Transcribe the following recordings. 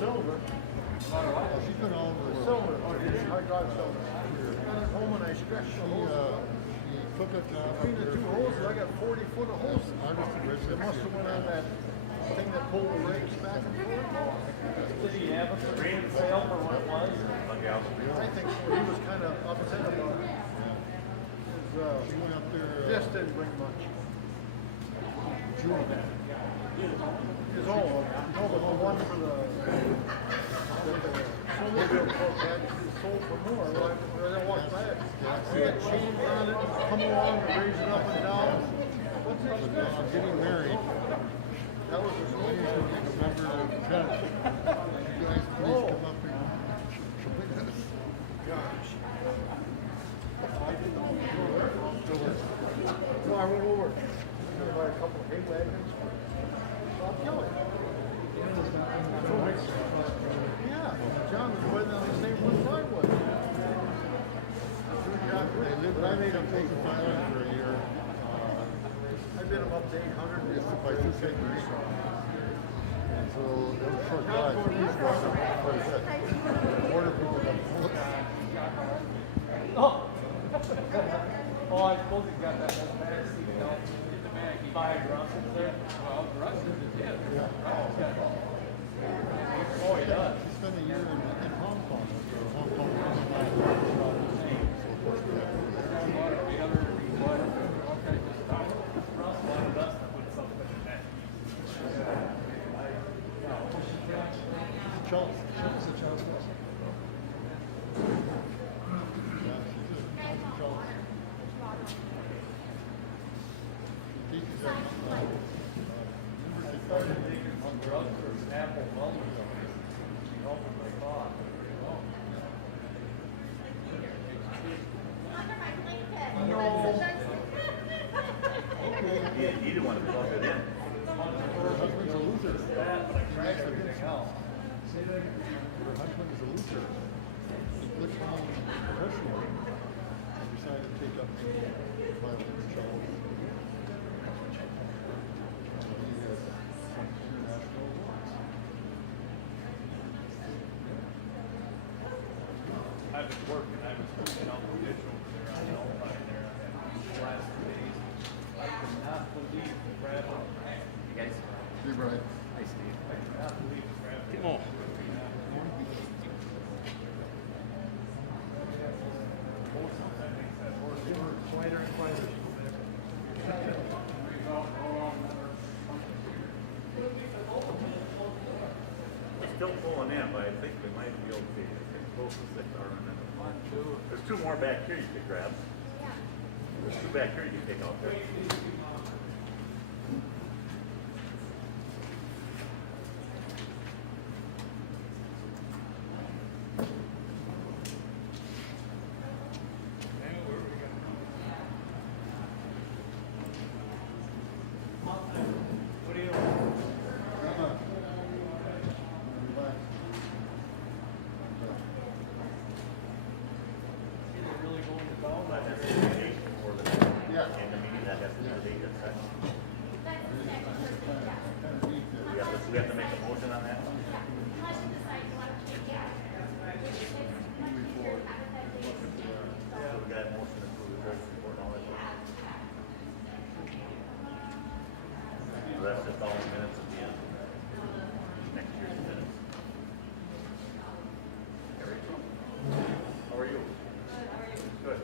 Silver. She's been all over the world. Silver. Oh, did you? I drive Silver. I got it home and I stretched the hose. She took a job Between the two hoses, I got 40 foot of hose. It must have went on that thing that pulled the rakes back and forth. Did he have a screen sale for what it was? I think so. He was kind of upset about it. She went up there. This didn't bring much. June. His own. No, but the one for the snowmobile club had sold for more. Right? When I walked by it, he had chains on it, come along and raise it up and down. What's this? I'm getting married. That was his I own. used to be a member of the church. You guys please come up and join us. Gosh. No, I went over. I'm gonna buy a couple of hay wagons. I'll kill it. Yeah, John was riding on the same one I was. But I made them take the island for a year. I bid him up to 800. It's by two fingers. And so it was a short drive. But it's that order people got Oh. Oh, I suppose he's got that whole fantasy, you know, the man, he buys Russell there. Well, Russell did. Yeah. Oh, he does. He spent a year in Hong Kong. Hong Kong was Charles. Charles or Charles Wilson? Yeah, she's a Charles. She teaches at I started making some drugs for Snapple Welders. She helped with my thought. You didn't want to plug it in. her husband's a loser. That, but I tried everything else. Her husband is a loser. He quit playing professionally and decided to take up violin with Charles. He has some international awards. I was working, I was working on the digital there on the Alpine there. I had these last 2 days. I could not believe the gravel. You guys? Be right. Hi, Steve. I could not believe the gravel. Come on. Quieter and quieter. We're still pulling in, but I think we might be okay. It's close to 6 hour minute. There's 2 more back here you could grab. There's 2 back here you can take out there. What do you? Is it really going to go? That has to be the date before the in the meeting. That has to be the date that's set. We have to make a motion on that. So we got a motion to approve the treasurer's report and all that. So that's just all the minutes at the end. Next year's minutes. Eric, how are you? Good.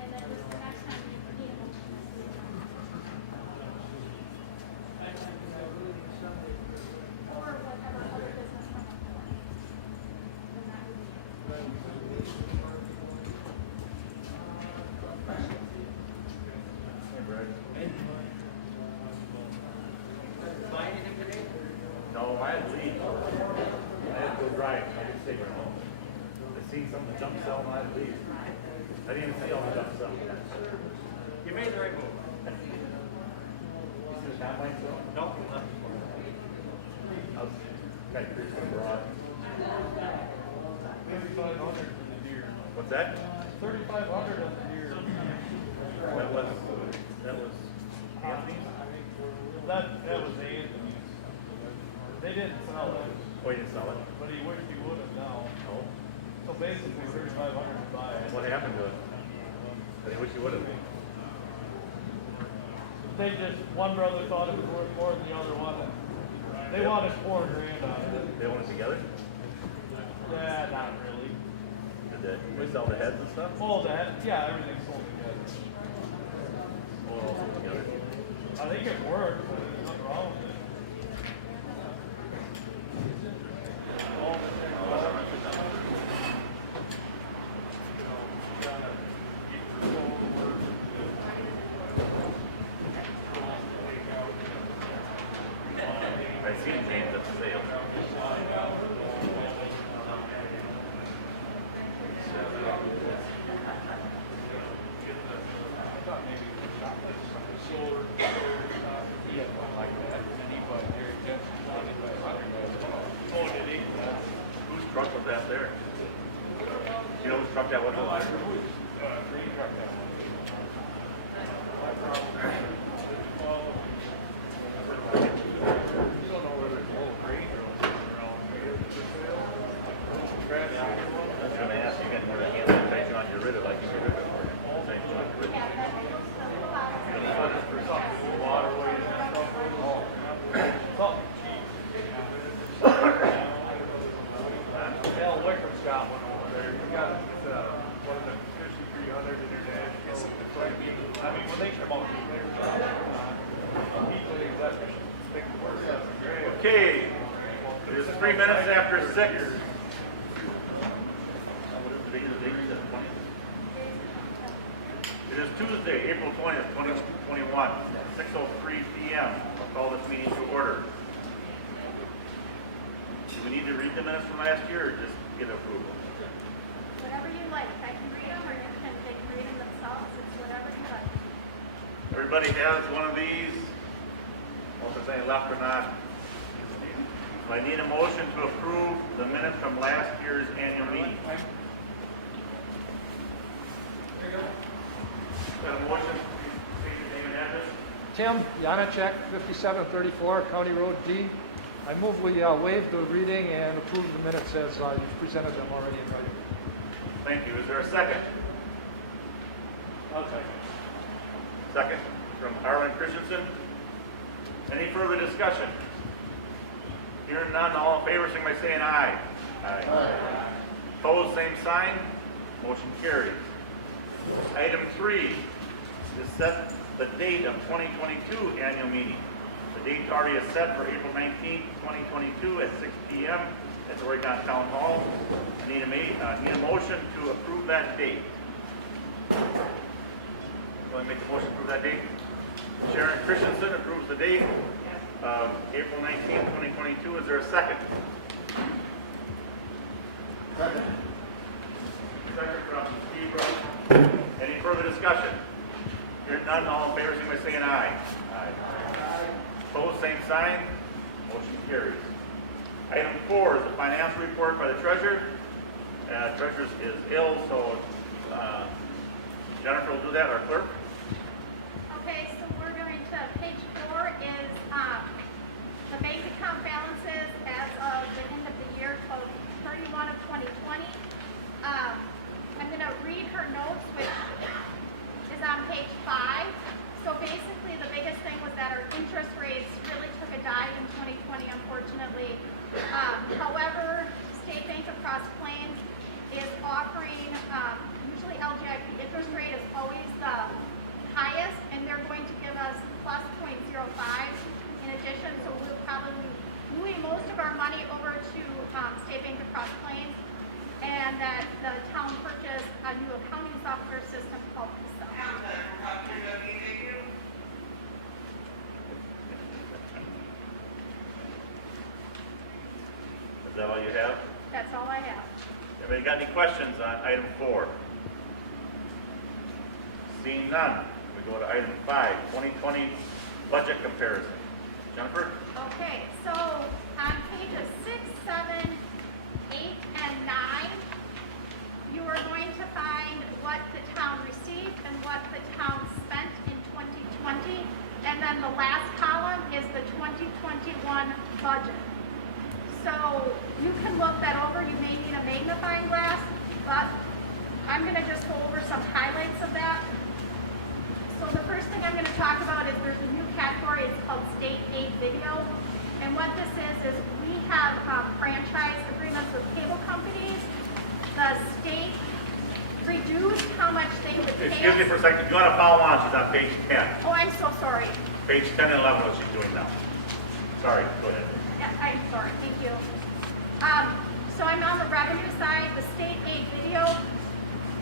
And then this is the next time you need a motion. Or whatever other business comes up. Then that would be. Hey, Brad. Buy anything today? No, I had to leave. I had to go drive. I didn't stay very long. I seen some of the jump cell and I had to leave. I didn't even see all the jump cell. You made the right move. This is not mine, so? Nope. I was kind of curious what brought. 3,500 on the deer. What's that? 3,500 on the deer. That was Anthony's? That was Anthony's. They didn't sell it, Oh, you didn't sell it? but he wished he would have now. Oh. So basically 3,500 to buy it. What happened to it? I wish you would have. They just, one brother thought it was worth more than the other one. And they wanted $4 grand on it. They own it together? Yeah, not really. Did they sell the heads and stuff? All that, yeah, everything's sold together. Oh, all sold together. I think it worked, but there's nothing wrong with it. I seen names at the sale. Oh, did he? Whose truck was that there? You know whose truck that was? I was gonna ask you, got more to hand sanitizer on your rid of like you rid of it. Same truck, rid of it. Waterways and stuff. Something cheap. Al Wickham's got one over there. He got one of the 5300 International. I mean, when they come out, Okay, it is 3 minutes after 6. What is the date of the date? It is Tuesday, April 20th, 2021, 6:03 p.m. I'll call this meeting to order. Do we need to read the minutes from last year or just get approval? Whatever you like. I can read them or you can, they can read them themselves. It's whatever you like. Everybody has one of these. Well, if there's any left or not. I need a motion to approve the minutes from last year's annual meeting. Got a motion? State your name and address. Tim Janacek, 5734 County Road D. I move we waive the reading and approve the minutes as you've presented them already in writing. Thank you. Is there a second? I'll take it. Second from Harlan Christensen. Any further discussion? Hearing none, all in favor, sing by saying aye. Aye. Opposed, same sign. Motion carries. Item 3 is set the date of 2022 annual meeting. The date already is set for April 19th, 2022 at 6 p.m. at the Oregon Town Hall. I need a motion to approve that date. Want to make the motion to approve that date? Sharon Christensen approves the date of April 19th, 2022. Is there a second? Second. Second from Steve Rowe. Any further discussion? Hearing none, all in favor, sing by saying aye. Aye. Opposed, same sign. Motion carries. Item 4 is the financial report by the treasurer. Treasurer is ill, so Jennifer will do that, our clerk. Okay, so we're going to, page 4 is the bank account balances as of the end of the year, 12/31 of 2020. I'm going to read her notes, which is on page 5. So basically, the biggest thing was that our interest rates really took a dive in 2020, unfortunately. However, State Bank of Cross Plains is offering, usually LGIP interest rate is always the highest, and they're going to give us plus 0.05 in addition, so we'll probably be moving most of our money over to State Bank of Cross Plains, and that the town purchased a new accounting software system called Pisa. Is that all you have? That's all I have. Anybody got any questions on item 4? Seeing none, We go to item 5, 2020 budget comparison. Jennifer? Okay, so on pages 6, 7, 8, and 9, you are going to find what the town received and what the town spent in 2020. And then the last column is the 2021 budget. So you can look that over. You may need a magnifying glass, but I'm going to just go over some highlights of that. So the first thing I'm going to talk about is there's a new category. It's called state aid video. And what this is we have franchise agreements with cable companies. The state reduced how much they would pay Excuse me us. for a second. If you want to follow on, she's on page 10. Oh, I'm so sorry. Page 10 and 11 what she's doing now. Sorry, go ahead. Yeah, I'm sorry, thank you. So I'm on the revenue side, the state aid video.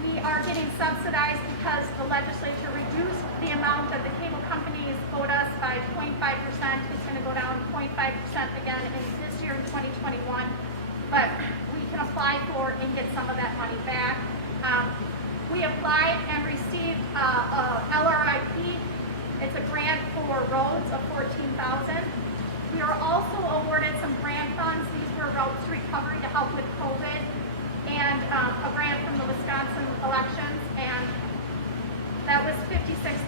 We are getting subsidized because the legislature reduced the amount that the cable companies owed us by 0.5%. It's going to go down 0.5% again in this year in 2021. But we can apply for and get some of that money back. We applied and received LRIP. It's a grant for roads of $14,000. We are also awarded some grant funds. These were roads recovery to help with COVID, and a grant from the Wisconsin elections, and that was $56,022.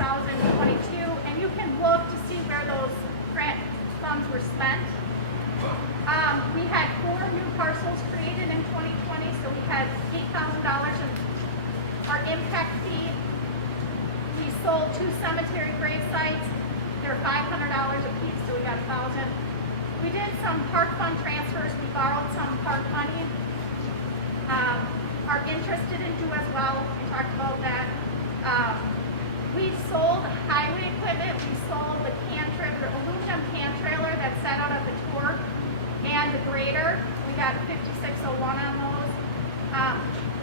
And you can look to see where those grant funds were spent. We had 4 new parcels created in 2020, so we had $8,000 in our impact fee. We sold 2 cemetery grave sites. They're $500 a piece, so we got $1,000. We did some park fund transfers. We borrowed some park money. Our interest didn't do as well. We talked about that. We sold highway equipment. We sold the the aluminum can trailer that sat out at the tour, and the grader. We got a 5601 on those.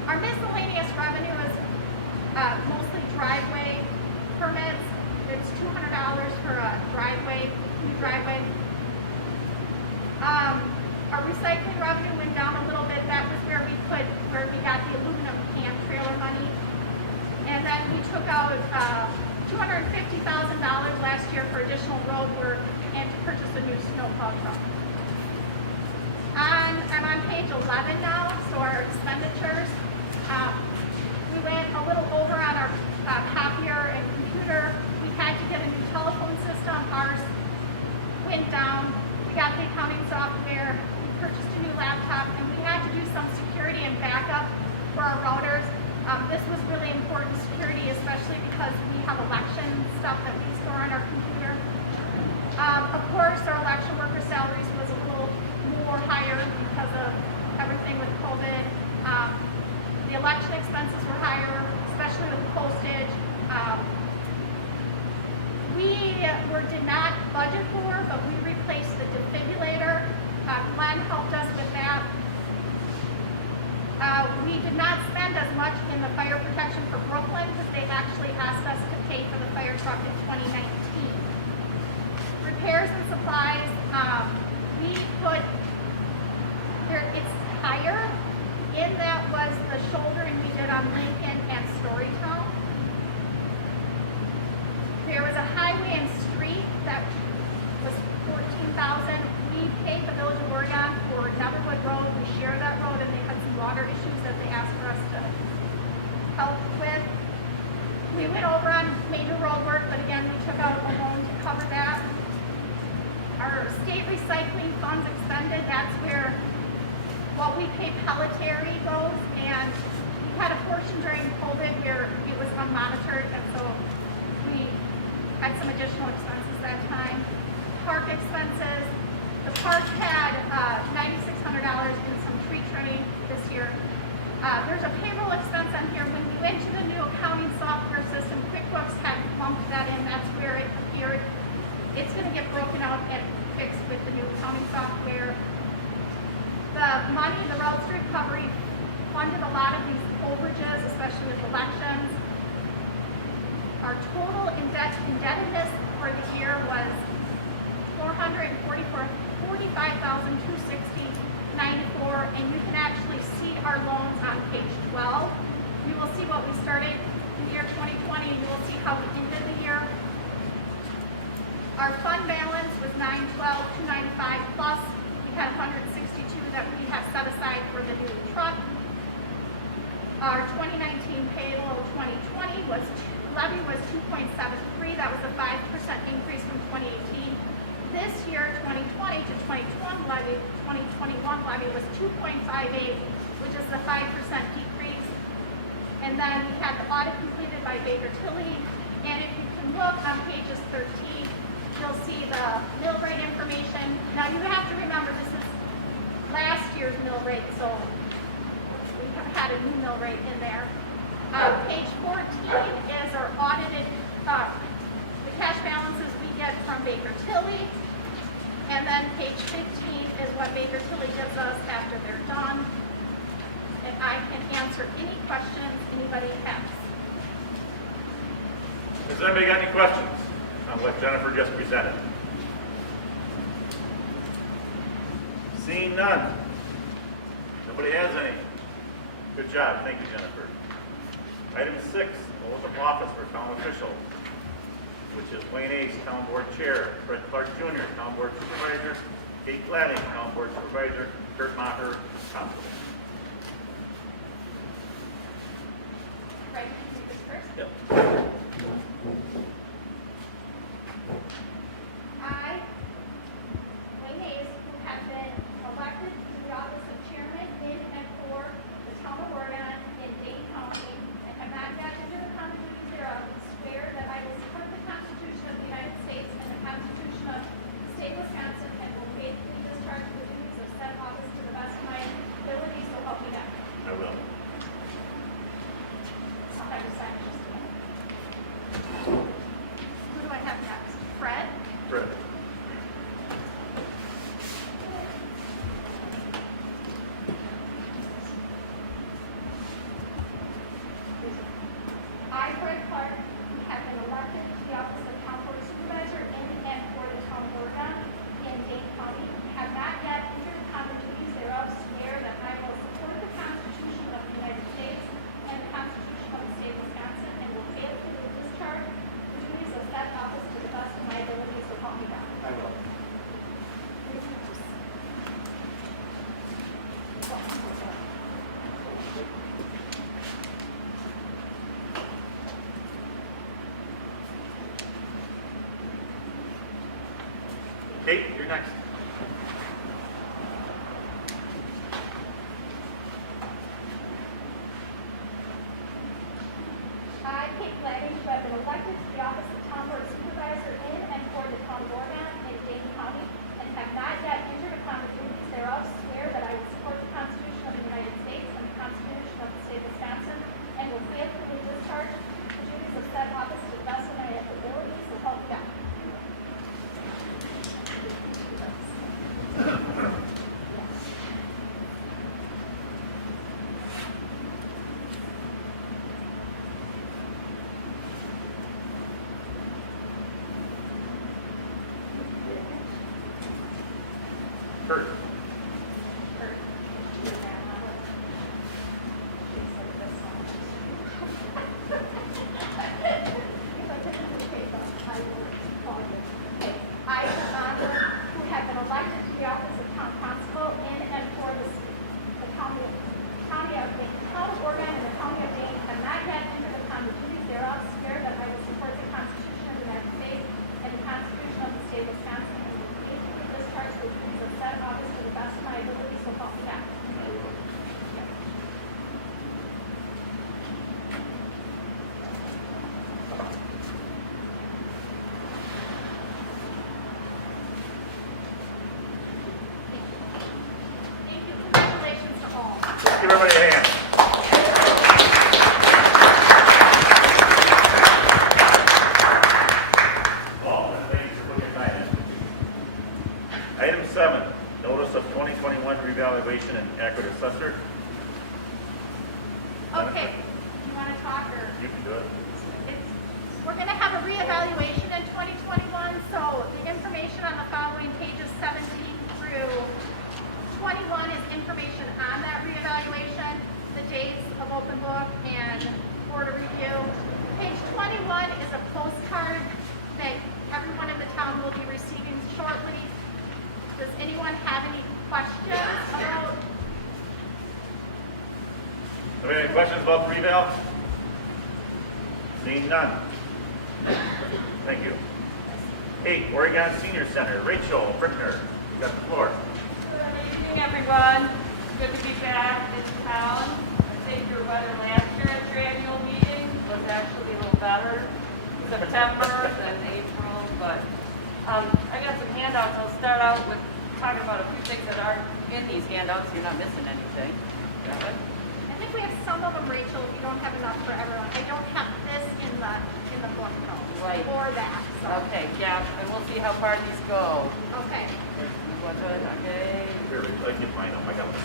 Our miscellaneous revenue is mostly driveway permits. It's $200 for a new driveway. Our recycling revenue went down a little bit. That was where we got the aluminum can trailer money. And then we took out $250,000 last year for additional road work and to purchase a new snowplow truck. I'm on page 11 now, so our expenditures. We went a little over on our copier and computer. We had to get a new telephone system. Ours went down. We got the accounting software. We purchased a new laptop, and we had to do some security and backup for our routers. This was really important security, especially because we have election stuff that we store on our computer. Of course, our election worker salaries was a little more higher because of everything with COVID. The election expenses were higher, especially with postage. We did not budget for, but we replaced the defibrillator. Glenn helped us with that. We did not spend as much in the fire protection for Brooklyn because they actually asked us to pay for the fire truck in 2019. Repairs and supplies, it's higher. In that was the shouldering we did on Lincoln and Storytown. There was a highway and street that was $14,000. We paid the Village of Oregon for Neverwood Road. We share that road, and they had some water issues that they asked for us to help with. We went over on major road work, but again, we took out a loan to cover that. Our state recycling funds expended, that's where what we pay Pelletieri goes, and we had a portion during COVID where it was unmonitored, and so we had some additional expenses that time. Park expenses. The park had $9,600 in some tree trimming this year. There's a payroll expense on here. When we went to the new accounting software system, QuickBooks had bumped that in. That's where it appeared. It's going to get broken out and fixed with the new accounting software. The money, the roads recovery, funded a lot of these overages, especially with elections. Our total indebtedness for the year was $45,260.94, and you can actually see our loans on page 12. you will see what we started in the year 2020, and you will see how we ended the year. Our fund balance was $912,295 plus. We had $162 that we have set aside for the new truck. Our 2019 payroll 2020 levy was 2.73. That was a 5% increase from 2018. This year, 2020 to 2021 levy was 2.58, which is a 5% decrease. And then we had the audit completed by Baker Tilly. And if you can look on pages 13, you'll see the mill rate information. Now you have to remember this is last year's mill rate, so we had a new mill rate in there. Page 14 is our audited, the cash balances we get from Baker Tilly. And then page 15 is what Baker Tilly gives us after they're done. And I can answer any questions anybody has. Has anybody got any questions on what Jennifer just presented? Seeing none. Nobody has any. Good job. Thank you, Jennifer. Item 6, oath of office for town officials, which is Wayne Ace, Town Board Chair, Fred Clark Jr., Town Board Supervisor, Kate Glading, Town Board Supervisor, Kurt Maher, Constable. Right, can you read this first? Yep. I, Wayne Hayes, who have been elected to the office of Chairman in and for the town of Oregon in Dane County, and have not yet entered the common duties thereof, swear that I will support the Constitution of the United States and the Constitution of the State of Wisconsin, and will faithfully discharge the duties of said office to the best of my ability, so help me God. I will. I'll have you sign just a minute. Who do I have next? Fred? Fred. I, Fred Clark, have been elected to the office of Town Board Supervisor in and for the town of Oregon in Dane County, have not yet entered the common duties thereof, swear that I will support the Constitution of the United States and the Constitution of the State of Wisconsin, and will faithfully discharge the duties of said office to the best of my ability, so help me God. I will. Kate, you're next. I, Kate Glading, who have been elected to the office of Town Board Supervisor in and for the town of Oregon in Dane County, and have not yet entered upon the duties thereof, swear that I will support the Constitution of the United States and the Constitution of the State of Wisconsin, and will faithfully discharge the duties of said office to the best of my ability, so help me God. Kurt. I, Cassandra, who have been elected to the office of town constable in and for the county of Oregon and the county of Dane, have not yet entered upon the duties thereof, swear that I will support the Constitution of the United States and the Constitution of the State of Wisconsin, and will faithfully discharge the duties of said office to the best of my ability, so help me God. Thank you. Congratulations to all. Let's give everybody a hand. Oh, thanks for looking at that. Item 7, notice of 2021 revaluation and accurate assessor. Okay, you want to talk or? You can do it. We're going to have a reevaluation in 2021, so the information on the following pages 17 through 21 is information on that reevaluation, the dates of open book, and Anybody have any questions about the revale? Seeing none. Thank you. 8, Oregon Senior Center, Rachel Brickner, you got the floor. Good evening, everyone. Good to be back in town. I think your weather last year at your annual meeting was actually a little better September than April, but I got some handouts. I'll start out with talking about a few things that aren't in these handouts. You're not missing anything. Yeah, but I think we have some of them, Rachel. We don't have enough for everyone. I don't have this in the book though. Right. Or that. So. okay, yeah, and we'll see how far these go. Okay. Okay. Here, Rachel, I can get mine up. I got one.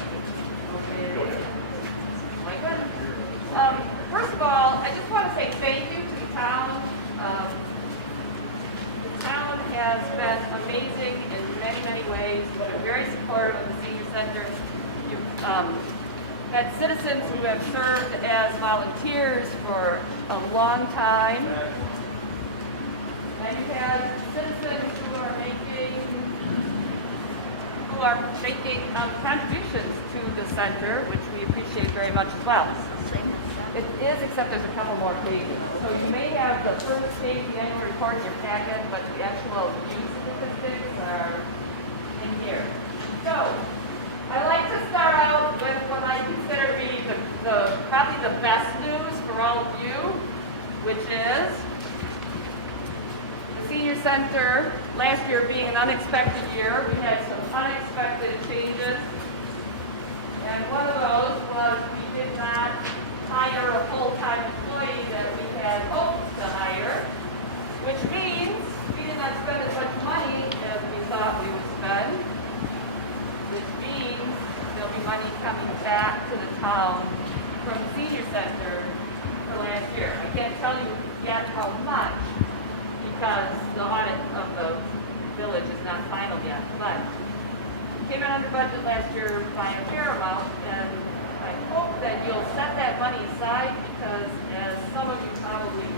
Okay. Go ahead. My good. First of all, I just want to say thank you to the town. The town has been amazing in many, many ways. You've been very supportive of the senior center. You've had citizens who have served as volunteers for a long time. And you've had citizens who are making contributions to the center, which we appreciate very much as well. It is, except there's a couple more pages. So you may have the first page, the annual report in your packet, but the actual use statistics are in here. So I like to start out with what I consider to be probably the best news for all of you, which is the senior center last year being an unexpected year. We had some unexpected changes, and one of those was we did not hire a full-time employee that we had hoped to hire, which means we did not spend as much money as we thought we would spend, which means there'll be money coming back to the town from the senior center for last year. I can't tell you yet how much because the audit of the village is not final yet, but we came in under budget last year by a fair amount, and I hope that you'll set that money aside because, as some of you probably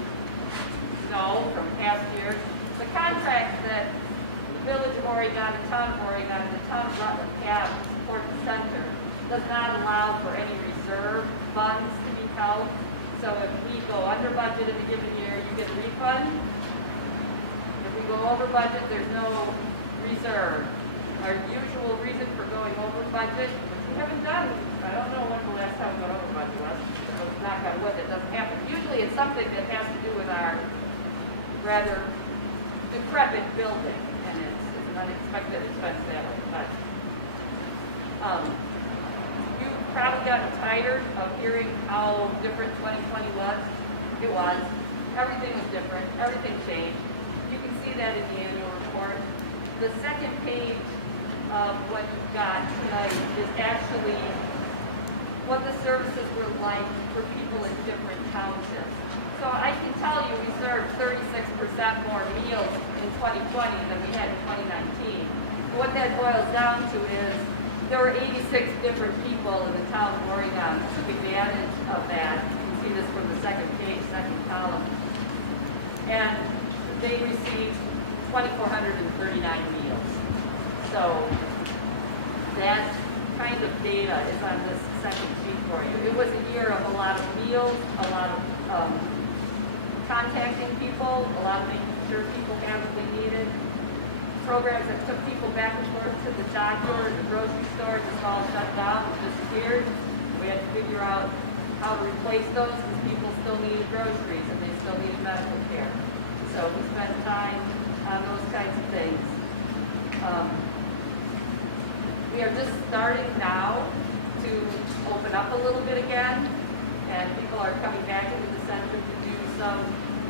know from past years, the contract that the Village of Oregon, the Town of Oregon, and the Town of Rutland have to support the center does not allow for any reserve funds to be held. So if we go under budget in a given year, you get a refund. If we go over budget, there's no reserve. Our usual reason for going over budget, which we haven't done, I don't know when the last time we went over budget was, so knock on wood, it doesn't happen. Usually it's something that has to do with our rather decrepit building, and it's an unexpected expense that way. But you've probably gotten tired of hearing how different 2020 was. It was. Everything was different. Everything changed. You can see that in the annual report. The second page of what you've got tonight is actually what the services were like for people in different townships. So I can tell you we served 36% more meals in 2020 than we had in 2019. What that boils down to is there were 86 different people in the town of Oregon who took advantage of that. You can see this from the second page, second column. And they received 2,439 meals. So that kind of data is on this second sheet for you. It was a year of a lot of meals, a lot of contacting people, a lot of making sure people had what they needed. Programs that took people back and forth to the doctor and the grocery stores, it's all shut down, it disappeared. We had to figure out how to replace those because people still needed groceries and they still needed medical care. So we spent time on those kinds of things. We are just starting now to open up a little bit again, and people are coming back into the center to do some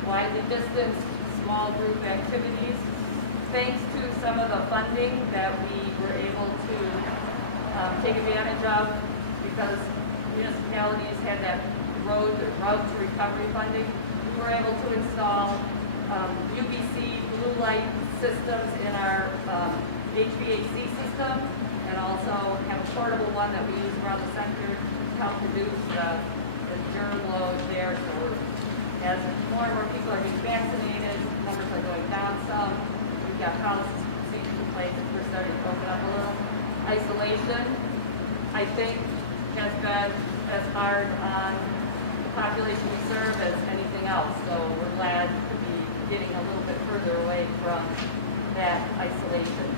widely distanced small group activities. Thanks to some of the funding that we were able to take advantage of because municipalities had that route to recovery funding, we were able to install UVC blue light systems in our HVAC system, and also have a portable one that we use around the center to help reduce the germ load there. So as more and more people are getting vaccinated, numbers are going down some. We've got policies and procedures in place and we're starting to open up a little. Isolation, I think, has been as hard on the population we serve as anything else. So we're glad to be getting a little bit further away from that isolation.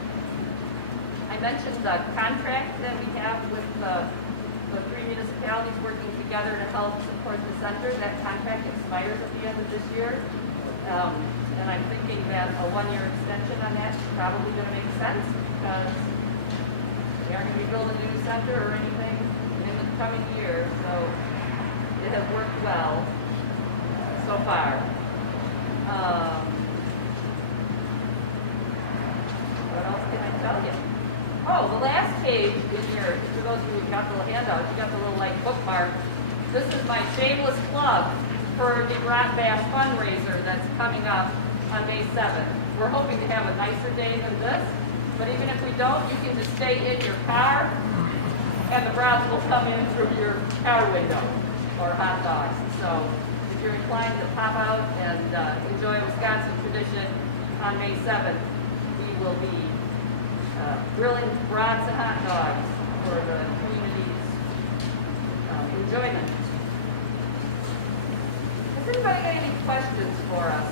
I mentioned the contract that we have with the 3 municipalities working together to help support the center. That contract expires at the end of this year. And I'm thinking that a 1-year extension on that is probably going to make sense because we aren't going to be building a new center or anything in the coming year. So it has worked well so far. What else can I tell you? Oh, the last page in your, for those of you who got the little handout, you got the little like bookmark. This is my shameless plug for the Grant Bash fundraiser that's coming up on May 7th. We're hoping to have a nicer day than this, but even if we don't, you can just stay in your car and the brats will come in through your car window or hot dogs. So if you're inclined to pop out and enjoy Wisconsin tradition on May 7th, we will be grilling brats and hot dogs for the community's enjoyment. Has anybody got any questions for us?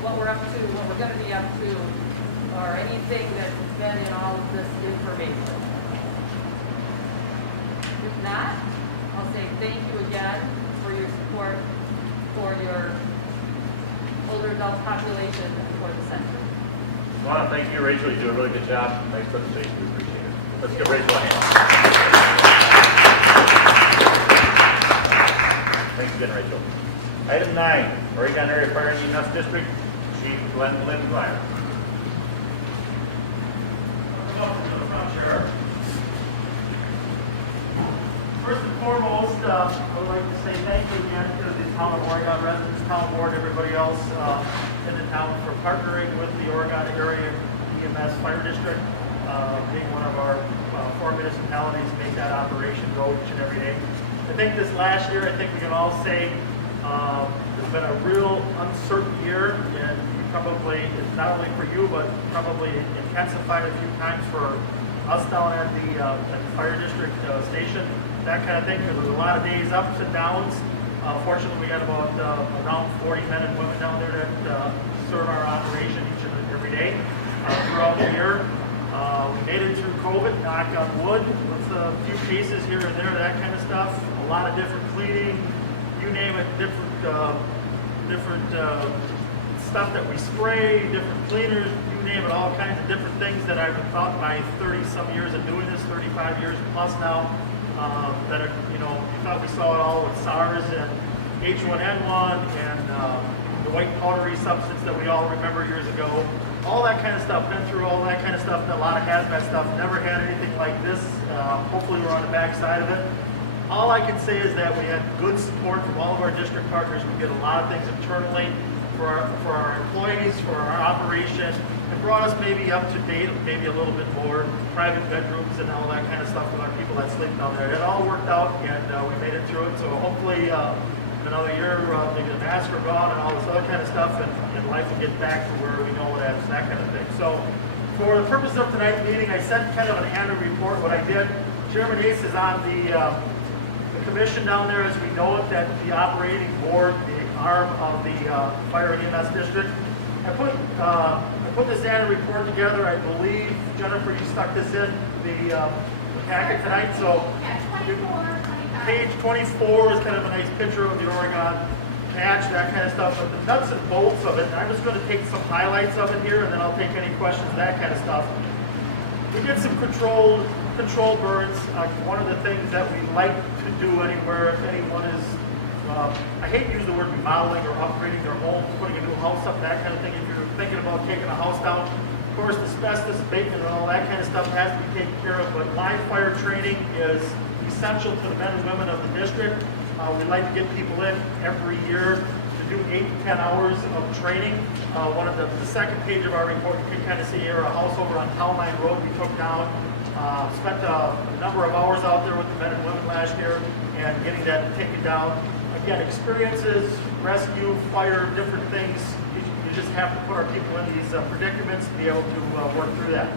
What we're up to, what we're going to be up to, or anything that's been in all of this information? If not, I'll say thank you again for your support for your older adult population and for the center. I want to thank you, Rachel. You do a really good job. Nice presentation. We appreciate it. Let's give Rachel a hand. Thanks again, Rachel. Item 9, Oregon Area Fire and EMS District, Chief Glenn Lindmeyer. Welcome to the front, Sheriff. First and foremost, I would like to say thank you again to the town of Oregon residents, town board, everybody else in the town for partnering with the Oregon Area EMS Fire District, being one of our 4 municipalities, make that operation go each and every day. I think this last year, I think we can all say it's been a real uncertain year, and probably, not only for you, but probably intensified a few times for us down at the fire district station, that kind of thing, because there's a lot of days ups and downs. Fortunately, we got about around 40 men and women down there that serve our operation each and every day throughout the year. We made it through COVID, knock on wood, with a few cases here and there, that kind of stuff. A lot of different cleaning, you name it, different stuff that we spray, different cleaners, you name it, all kinds of different things that I've thought my 30-some years of doing this, 35 years plus now, that are, you thought we saw it all with SARS and H1N1 and the white powdery substance that we all remember years ago. All that kind of stuff, been through all that kind of stuff, a lot of hazmat stuff, never had anything like this. Hopefully we're on the back side of it. All I can say is that we had good support from all of our district partners. We did a lot of things internally for our employees, for our operation. It brought us maybe up to date, maybe a little bit more, private bedrooms and all that kind of stuff with our people that sleep down there. It all worked out, and we made it through it. So hopefully in another year, maybe the masks are gone and all this other kind of stuff, and life will get back to where we know it is, that kind of thing. So for the purpose of tonight's meeting, I sent kind of an annual report. What I did, Chairman Ace is on the commission down there, as we know it, that the operating board, the arm of the fire and EMS district. I put this annual report together. I believe, Jennifer, you stuck this in the packet tonight. So Yeah, 24, 25. page 24 is kind of a nice picture of the Oregon patch, that kind of stuff. But the nuts and bolts of it, and I'm just going to take some highlights of it here, and then I'll take any questions, that kind of stuff. We did some controlled burns. One of the things that we like to do anywhere, if anyone is, I hate to use the word remodeling or upgrading their home, putting a new house up, that kind of thing. If you're thinking about taking a house down, of course, asbestos, abatement, and all that kind of stuff has to be taken care of. But live fire training is essential to the men and women of the district. We like to get people in every year to do 8 to 10 hours of training. One of the second page of our report, you can kind of see here a house over on Town Line Road we took down. Spent a number of hours out there with the men and women last year and getting that taken down. Again, experiences, rescue, fire, different things. You just have to put our people in these predicaments to be able to work through that.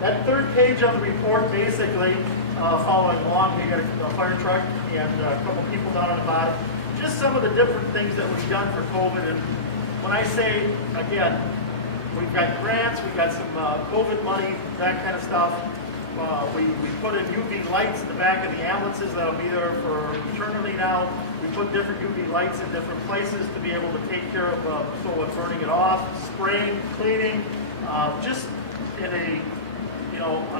That third page of the report, basically, following along, we got a fire truck and a couple people down on the bottom. Just some of the different things that we've done for COVID. And when I say, again, we've got grants, we've got some COVID money, that kind of stuff. We put in UV lights in the back of the ambulances that'll be there for eternally now. We put different UV lights in different places to be able to take care of solar burning it off, spraying, cleaning, just in an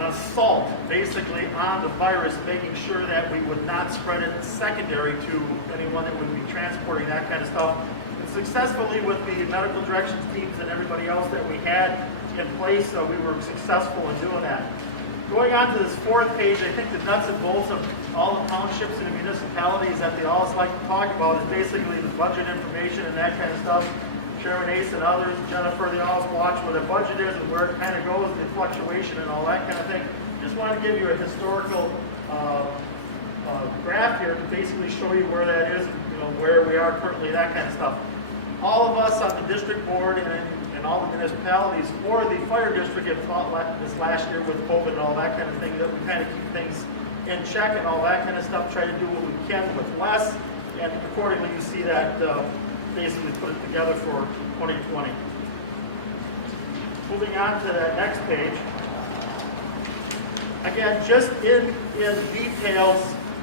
assault basically on the virus, making sure that we would not spread it secondary to anyone that would be transporting that kind of stuff. And successfully with the medical directions teams and everybody else that we had in place, we were successful in doing that. Going on to this fourth page, I think the nuts and bolts of all the townships and the municipalities that they always like to talk about is basically the budget information and that kind of stuff. Chairman Ace and others, Jennifer, they always watch where the budget is and where it kind of goes, the fluctuation and all that kind of thing. Just want to give you a historical graph here to basically show you where that is, where we are currently, that kind of stuff. All of us on the district board and all the municipalities or the fire district have thought this last year with COVID and all that kind of thing that we kind of keep things in check and all that kind of stuff, try to do what we can with less, and accordingly you see that basically put it together for 2020. Moving on to the next page. Again, just in details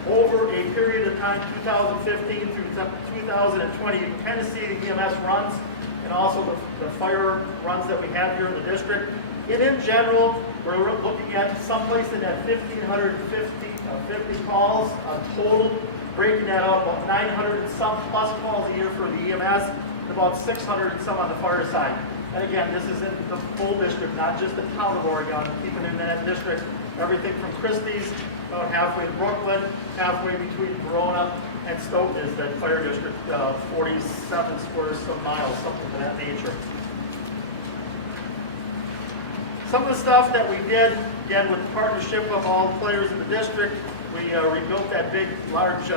over a period of time, 2015 through 2020, you can kind of see the EMS runs and also the fire runs that we have here in the district. And in general, we're looking at someplace in that 1,550 calls total, breaking that out about 900 and some plus calls a year for the EMS, and about 600 and some on the fire side. And again, this is in the full district, not just the town of Oregon, keeping in that district everything from Christie's, about halfway to Brooklyn, halfway between Verona and Stoughton is that fire district, 47 square some miles, something of that nature. Some of the stuff that we did, again, with the partnership of all the players in the district, we rebuilt that big, large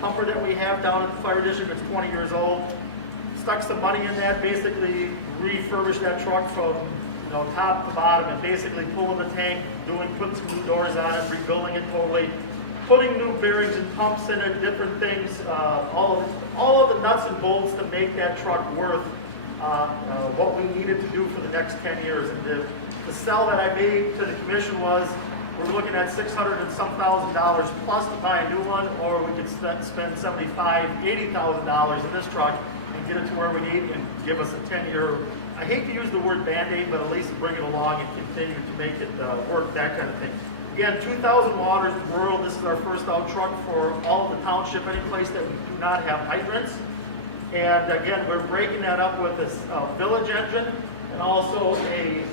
pumper that we have down at the fire district. It's 20 years old. Stuck some money in that, basically refurbished that truck from top to bottom and basically pulling the tank, putting some new doors on it, rebuilding it totally, putting new bearings and pumps in it, different things, all of the nuts and bolts to make that truck worth what we needed to do for the next 10 years. And the sell that I made to the commission was, we're looking at $600 and some $1,000 plus to buy a new one, or we could spend $75,000, $80,000 in this truck and get it to where we need and give us a 10-year, I hate to use the word Band-Aid, but at least bring it along and continue to make it work, that kind of thing. Again, 2,000 waters rural. This is our first out truck for all of the township, any place that we do not have hydrants. And again, we're breaking that up with this village engine and also a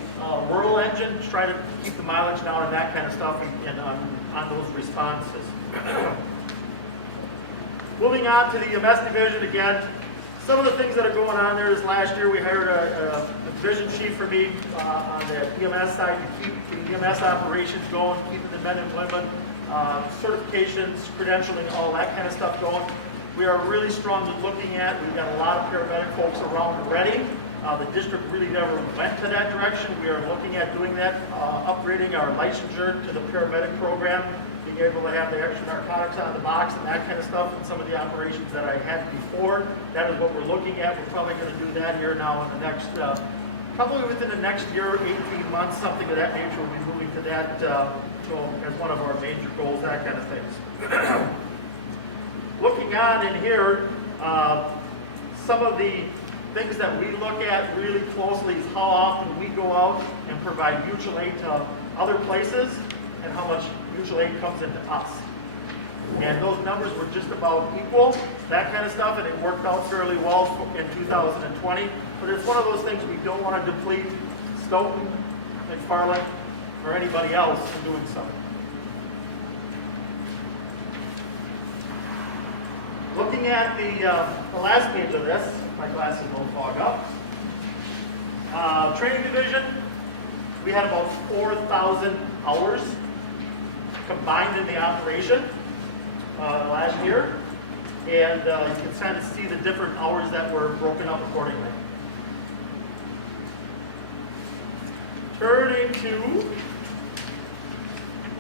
rural engine to try to keep the mileage down and that kind of stuff and on those responses. Moving on to the EMS division again. Some of the things that are going on there is last year we hired a division chief for me on the EMS side to keep the EMS operations going, keeping the men and women, certifications, credentialing, all that kind of stuff going. We are really strongly looking at, we've got a lot of paramedic folks around already. The district really never went to that direction. We are looking at doing that, upgrading our licensure to the paramedic program, being able to have the extra narcotics out of the box and that kind of stuff and some of the operations that I had before. That is what we're looking at. We're probably going to do that here now in the next, probably within the next year, 18 months, something of that nature. We'll be moving to that as one of our major goals, that kind of things. Looking on in here, some of the things that we look at really closely is how often we go out and provide mutual aid to other places and how much mutual aid comes into us. And those numbers were just about equal, that kind of stuff, and it worked out fairly well in 2020. But it's one of those things we don't want to deplete Stoughton, McFarland, or anybody else in doing so. Looking at the last page of this, my glasses won't fog up. Training division, we had about 4,000 hours combined in the operation last year. And you can kind of see the different hours that were broken up accordingly. Turning to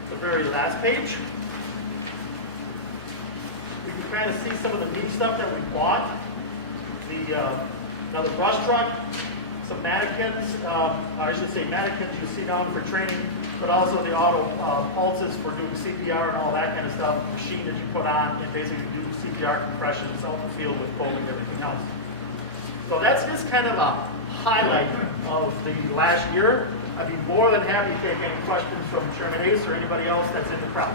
the very last page. kind of see some of the neat stuff that we bought. Another brush truck, some mannequins, I should say mannequins you see down for training, but also the auto pulses for doing CPR and all that kind of stuff, machine that you put on and basically do CPR compressions out in the field with foam and everything else. So that's just kind of a highlight of the last year. I'd be more than happy to take any questions from Chairman Ace or anybody else that's in the crowd.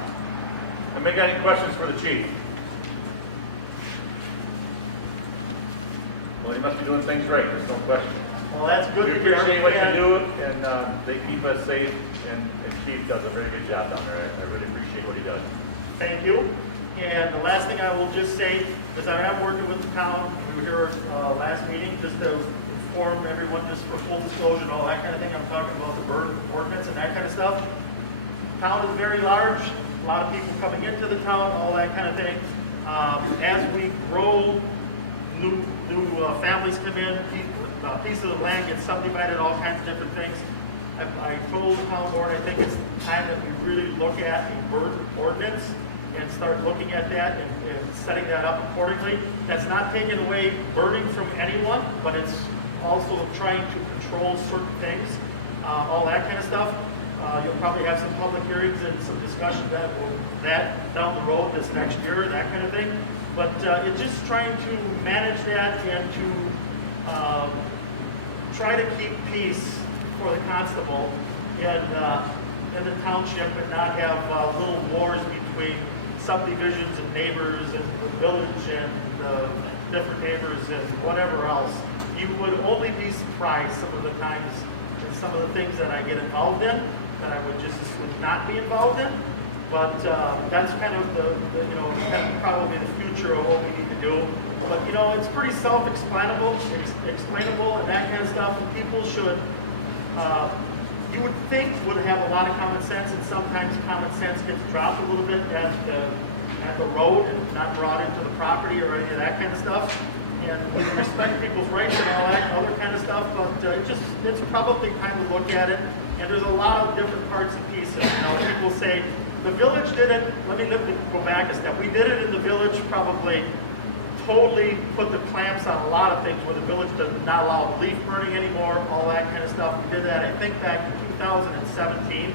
Anybody got any questions for the chief? Well, he must be doing things right, there's no question. Well, that's good We to hear. appreciate what you And- do, and they keep us safe, and Chief does a very good job down there. I really appreciate what he does. Thank you. And the last thing I will just say is I am working with the town. We were here last meeting just to inform everyone, just for full disclosure and all that kind of thing. I'm talking about the bird ordinance and that kind of stuff. Town is very large, a lot of people coming into the town, all that kind of thing. As we grow, new families come in, pieces of land get subdivided, all kinds of different things. I told the town board, I think it's time that we really look at a bird ordinance and start looking at that and setting that up accordingly. That's not taking away birding from anyone, but it's also trying to control certain things, all that kind of stuff. You'll probably have some public hearings and some discussion that down the road this next year, that kind of thing. But it's just trying to manage that and to try to keep peace for the constable in the township and not have little wars between subdivisions and neighbors and the village and different neighbors and whatever else. You would only be surprised some of the times and some of the things that I get involved in that I would just as would not be involved in. But that's kind of that's probably the future of what we need to do. But it's pretty self-explainable, explainable, and that kind of stuff. And people should, you would think, would have a lot of common sense, and sometimes common sense gets dropped a little bit at the road and not brought into the property or any of that kind of stuff. And we respect people's rights and all that other kind of stuff, but it's probably time to look at it. And there's a lot of different parts and pieces. People say, the village did it, let me go back a step. We did it in the village, probably totally put the clamps on a lot of things where the village does not allow leaf burning anymore, all that kind of stuff. We did that, I think, back in 2017,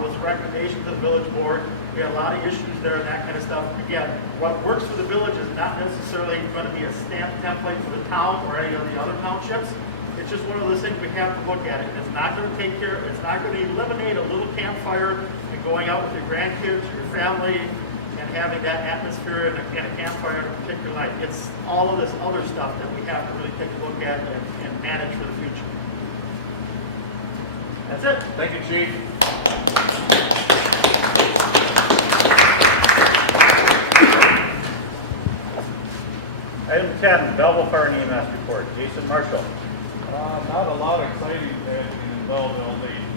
was a recommendation to the village board. We had a lot of issues there and that kind of stuff. Again, what works for the village is not necessarily going to be a stamp template for the town or any of the other townships. It's just one of those things we have to look at it. It's not going to take care, it's not going to eliminate a little campfire and going out with your grandkids or your family and having that atmosphere and a campfire on a particular night. It's all of this other stuff that we have to really take a look at and manage for the future. That's it. Thank you, Chief. Item 10, Belleville Fire and EMS report. Jason Marshall. Not a lot of exciting happening in Belleville.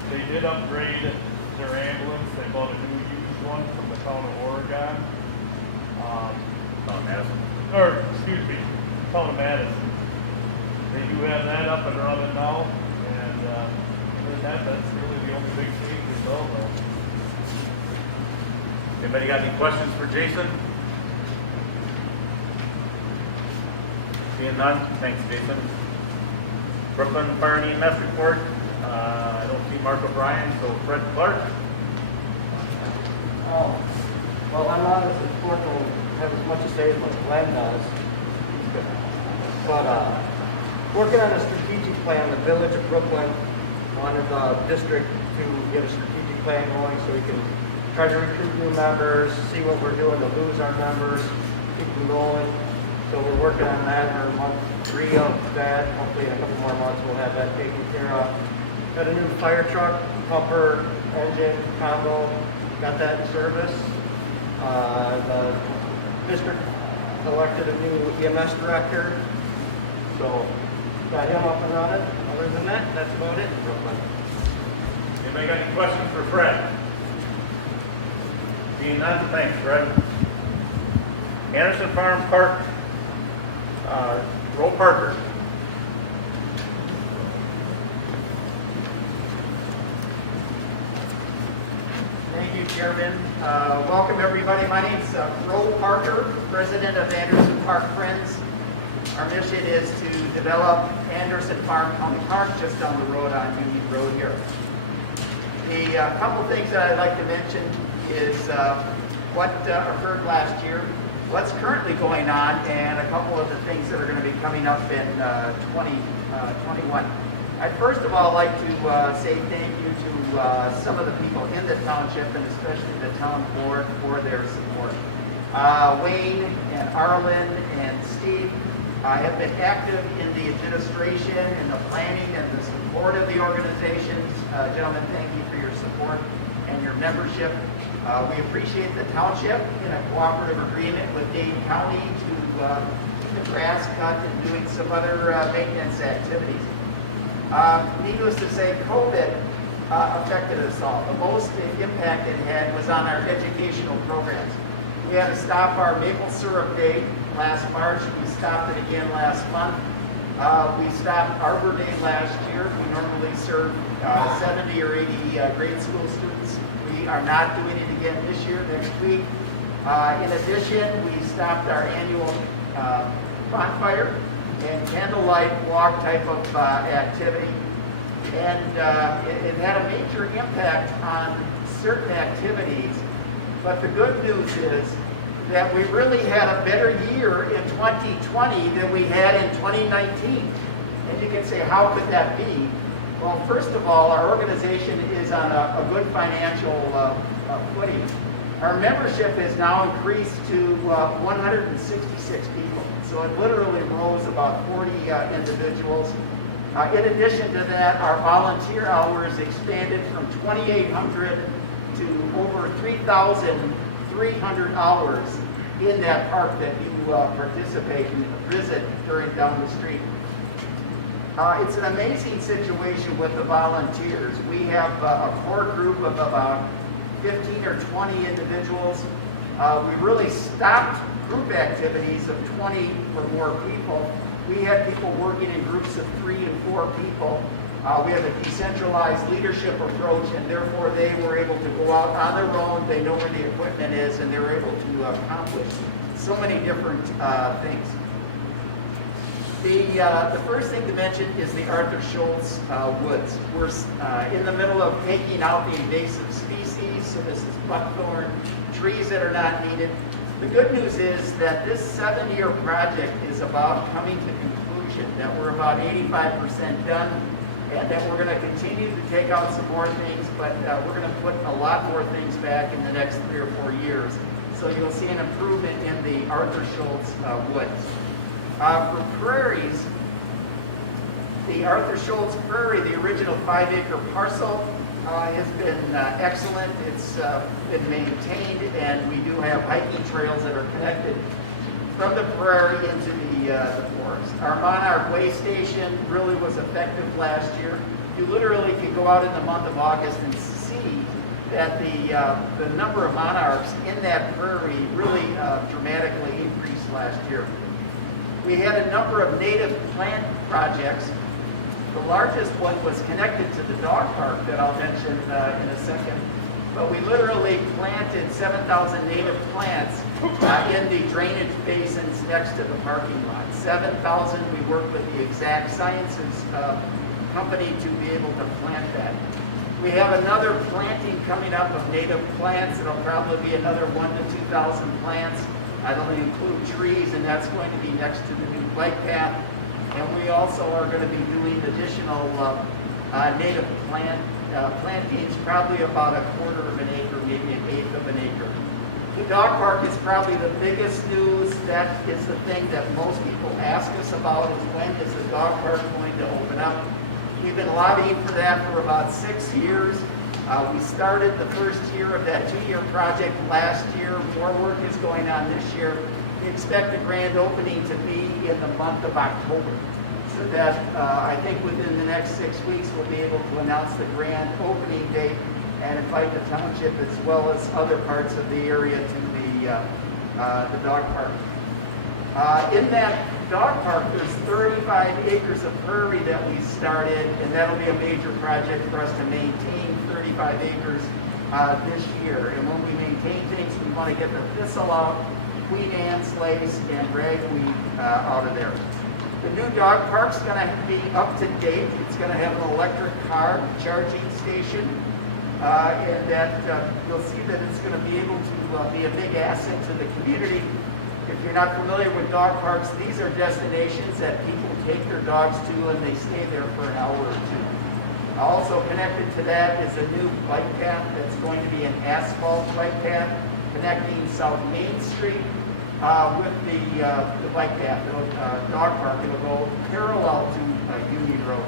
They did upgrade their ambulance. They bought a new used one from the town of Oregon. Madison. Or, excuse me, town of Madison. They do have that up and running now. And other than that, that's really the only big change in Belleville. Anybody got any questions for Jason? Seeing none, thanks, Jason. Brooklyn Fire and EMS report. I don't see Mark O'Brien, so Fred Clark. Oh, well, I'm not as important or have as much to say as what Glenn does. But working on a strategic plan, the village of Brooklyn wanted the district to get a strategic plan going so we can try to recruit new members, see what we're doing to lose our members, keep them going. So we're working on that. We're in month 3 of that. Hopefully in a couple more months we'll have that taken care of. Got a new fire truck, pumper, engine, combo. Got that in service. The district elected a new EMS director. So got him up and running. Other than that, that's about it in Brooklyn. Anybody got any questions for Fred? Seeing none, thanks, Fred. Anderson Farm Park, Roe Parker. Thank you, Chairman. Welcome, everybody. My name's Ro Parker, president of Anderson Park Friends. Our mission is to develop Anderson Farm County Park just down the road on Union Road here. The couple things that I'd like to mention is what occurred last year, what's currently going on, and a couple of the things that are going to be coming up in 2021. I'd first of all like to say thank you to some of the people in the township and especially the town board for their support. Wayne and Arlen and Steve have been active in the administration and the planning and the support of the organizations. Gentlemen, thank you for your support and your membership. We appreciate the township in a cooperative agreement with Dane County to keep the grass cut and doing some other maintenance activities. Needless to say, COVID affected us all. The most impact it had was on our educational programs. We had to stop our maple syrup day last March. We stopped it again last month. We stopped Arbor Day last year. We normally serve 70 or 80 grade school students. We are not doing it again this year, next week. In addition, we stopped our annual bonfire and candlelight walk type of activity. And it had a major impact on certain activities. But the good news is that we really had a better year in 2020 than we had in 2019. And you can say, how could that be? Well, first of all, our organization is on a good financial footing. Our membership has now increased to 166 people. So it literally rose about 40 individuals. In addition to that, our volunteer hours expanded from 2,800 to over 3,300 hours in that park that you participate and visit during down the street. It's an amazing situation with the volunteers. We have a core group of about 15 or 20 individuals. We really stopped group activities of 20 or more people. We had people working in groups of 3 and 4 people. We have a decentralized leadership approach, and therefore they were able to go out on their own. They know where the equipment is, and they're able to accomplish so many different things. The first thing to mention is the Arthur Schultz woods. We're in the middle of taking out the invasive species, so this is buckthorn, trees that are not needed. The good news is that this 7-year project is about coming to conclusion, that we're about 85% done, and that we're going to continue to take out some more things, but we're going to put a lot more things back in the next 3 or 4 years. So you'll see an improvement in the Arthur Schultz woods. For prairies, the Arthur Schultz Prairie, the original 5-acre parcel, has been excellent. It's been maintained, and we do have hiking trails that are connected from the prairie into the forest. Our Monarch Way Station really was effective last year. You literally could go out in the month of August and see that the number of monarchs in that prairie really dramatically increased last year. We had a number of native plant projects. The largest one was connected to the dog park that I'll mention in a second. But we literally planted 7,000 native plants in the drainage basins next to the parking lot. 7,000, we worked with the Exact Sciences company to be able to plant that. We have another planting coming up of native plants. It'll probably be another 1,000 to 2,000 plants. That'll include trees, and that's going to be next to the new bike path. And we also are going to be doing additional native plantings, probably about 1/4 of an acre, maybe 1/8 of an acre. The dog park is probably the biggest news. That is the thing that most people ask us about, is when is the dog park going to open up? We've been lobbying for that for about 6 years. We started the first year of that 2-year project last year. More work is going on this year. We expect the grand opening to be in the month of October. So that I think within the next 6 weeks we'll be able to announce the grand opening date and invite the township as well as other parts of the area to the dog park. In that dog park, there's 35 acres of prairie that we started, and that'll be a major project for us to maintain 35 acres this year. And when we maintain paintings. We want to get the thistle out, Queen Anne's lace, and ragweed out of there. The new dog park's going to be up to date. It's going to have an electric car charging station, and that you'll see that it's going to be able to be a big asset to the community. If you're not familiar with dog parks, these are destinations that people take their dogs to, and they stay there for an hour or two. Also connected to that is a new bike path that's going to be an asphalt bike path connecting South Main Street with the bike path, dog park. It'll go parallel to Union Road.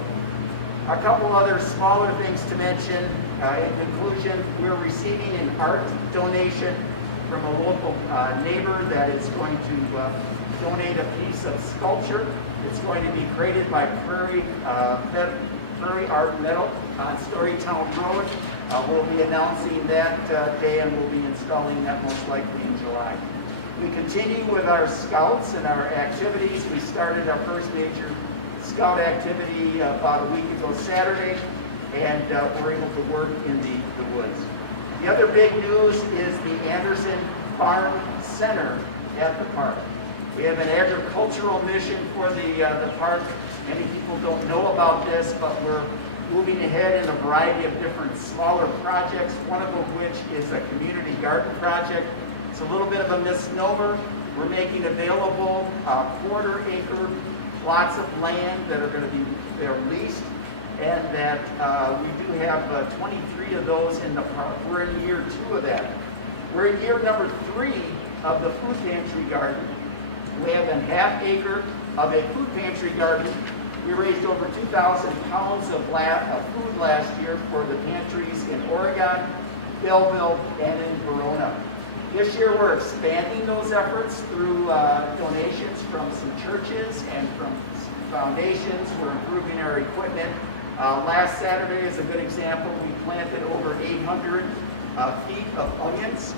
A couple other smaller things to mention. In conclusion, we're receiving an art donation from a local neighbor that is going to donate a piece of sculpture. It's going to be created by Prairie Art Metal on Storytown Road. We'll be announcing that day, and we'll be installing that most likely in July. We continue with our scouts and our activities. We started our first major scout activity about a week ago Saturday, and we're able to work in the woods. The other big news is the Anderson Farm Center at the park. We have an agricultural mission for the park. Many people don't know about this, but we're moving ahead in a variety of different smaller projects, one of which is a community garden project. It's a little bit of a misnomer. We're making available 1/4 acre plots of land that are going to be leased, and that we do have 23 of those in the park. We're in year 2 of that. We're in year number 3 of the food pantry garden. We have a 1/2 acre of a food pantry garden. We raised over 2,000 pounds of food last year for the pantries in Oregon, Belleville, and in Verona. This year we're expanding those efforts through donations from some churches and from foundations. We're improving our equipment. Last Saturday is a good example. We planted over 800 feet of onions,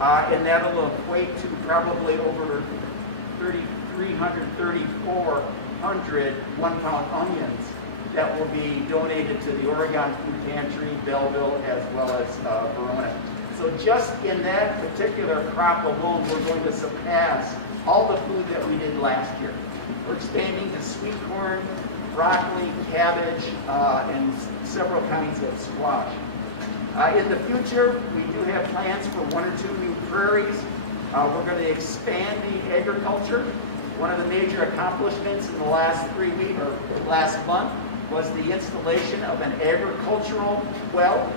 and that'll equate to probably over 3,400 one-pound onions that will be donated to the Oregon Food Pantry, Belleville, as well as Verona. So just in that particular crop alone, we're going to surpass all the food that we did last year. We're expanding to sweet corn, broccoli, cabbage, and several kinds of squash. In the future, we do have plans for 1 or 2 new prairies. We're going to expand the agriculture. One of the major accomplishments in the last 3 weeks, or last month, was the installation of an agricultural well.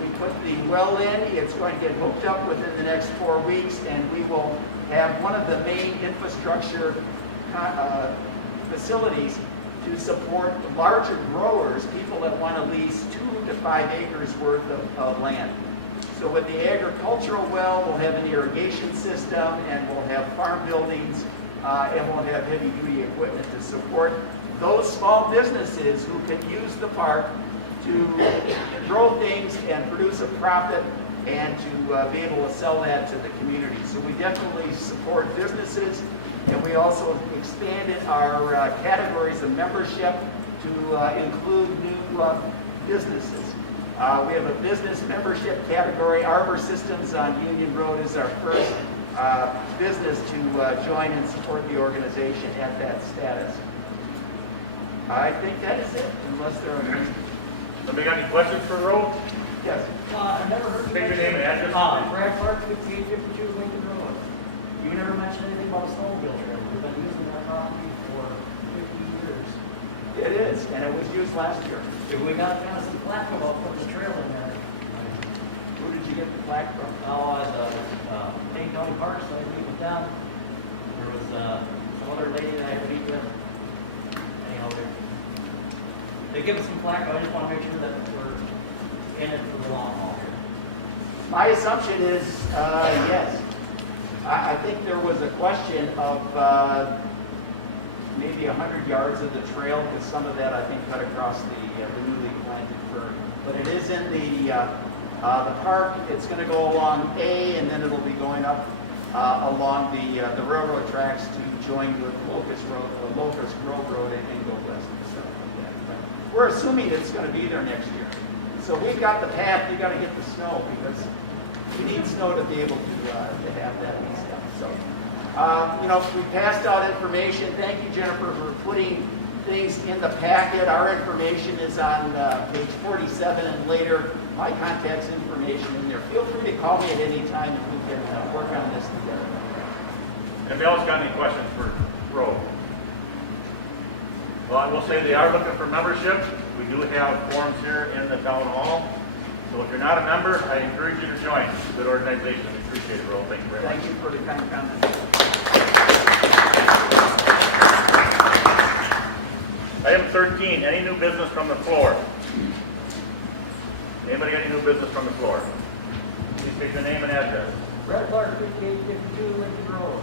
We put the well in. It's going to get hooked up within the next 4 weeks, and we will have one of the main infrastructure facilities to support larger growers, people that want to lease 2 to 5 acres worth of land. So with the agricultural well, we'll have an irrigation system, and we'll have farm buildings, and we'll have heavy-duty equipment to support those small businesses who can use the park to grow things and produce a profit, and to be able to sell that to the community. So we definitely support businesses, and we also expanded our categories of membership to include new businesses. We have a business membership category. Arbor Systems on Union Road is our first business to join and support the organization at that status. I think that is it, unless there are any. Somebody got any questions for Roe? Yes. I never heard you State your mention- name and address. Brad Clark, 5852 Lincoln Road. You never mentioned anything about a snowmobile trail. We've been using that property for 50 years. It is, and it was used last year. We got kind of some flack about putting the trail in there. Who did you get the plaque from? At the Dane County Park, so I meet with them. There was some other lady that I had to meet with. Anyhow, they give us some flack, but I just want to make sure that we're in it for the long haul here. My assumption is yes. I think there was a question of maybe 100 yards of the trail, because some of that I think cut across the newly planted fern. But it is in the park. It's going to go along A, and then it'll be going up along the railroad tracks to join with Locust Grove Road and go west and stuff like that. But we're assuming it's going to be there next year. So we've got the path. We got to get the snow, because we need snow to be able to have that and stuff. So, you know, we passed out information. Thank you, Jennifer, for putting things in the packet. Our information is on page 47 and later. My contacts information in there. Feel free to call me at any time and we can work on this together. Anybody else got any questions for Roe? Well, I will say they are looking for membership. We do have forms here in the town hall. So if you're not a member, I encourage you to join. It's a good organization. We appreciate it, Roe. Thank you very much. Thank you for the kind comments. Item 13, any new business from the floor? Anybody got any new business from the floor? Please state your name and address. Brett Clark, 5852 Lincoln Road.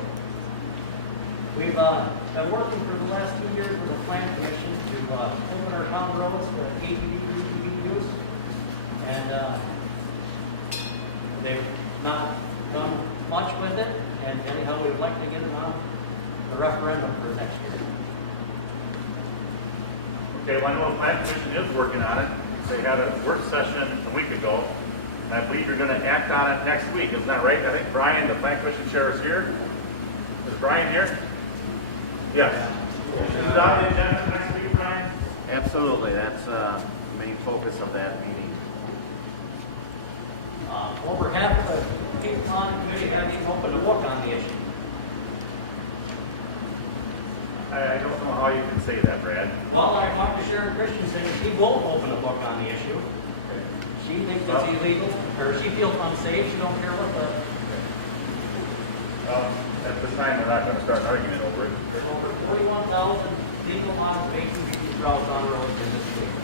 We've been working for the last 2 years with the Plan Commission to open our town roads for ATV, UTV use. And they've not done much with it. And anyhow, we'd like to get it on a referendum for next year. Okay, well, I know the Plan Commission is working on it. They had a work session a week ago. And I believe you're going to act on it next week. Isn't that right? I think Brian, the Plan Commission chair, is here. Is Brian here? Yes. Is it on the agenda next week, Brian? Absolutely, that's the main focus of that meeting. Over half of the Cape Cod community haven't even opened a book on the issue. I don't know how you can say that, Brad. Well, I talked to Sharon Christensen, and she won't open a book on the issue. She thinks it's illegal, or she feels unsafe, she don't care what the... At this time, we're not going to start an argument over it. There's over 41,000 legal miles of ATV routes on roads in this state.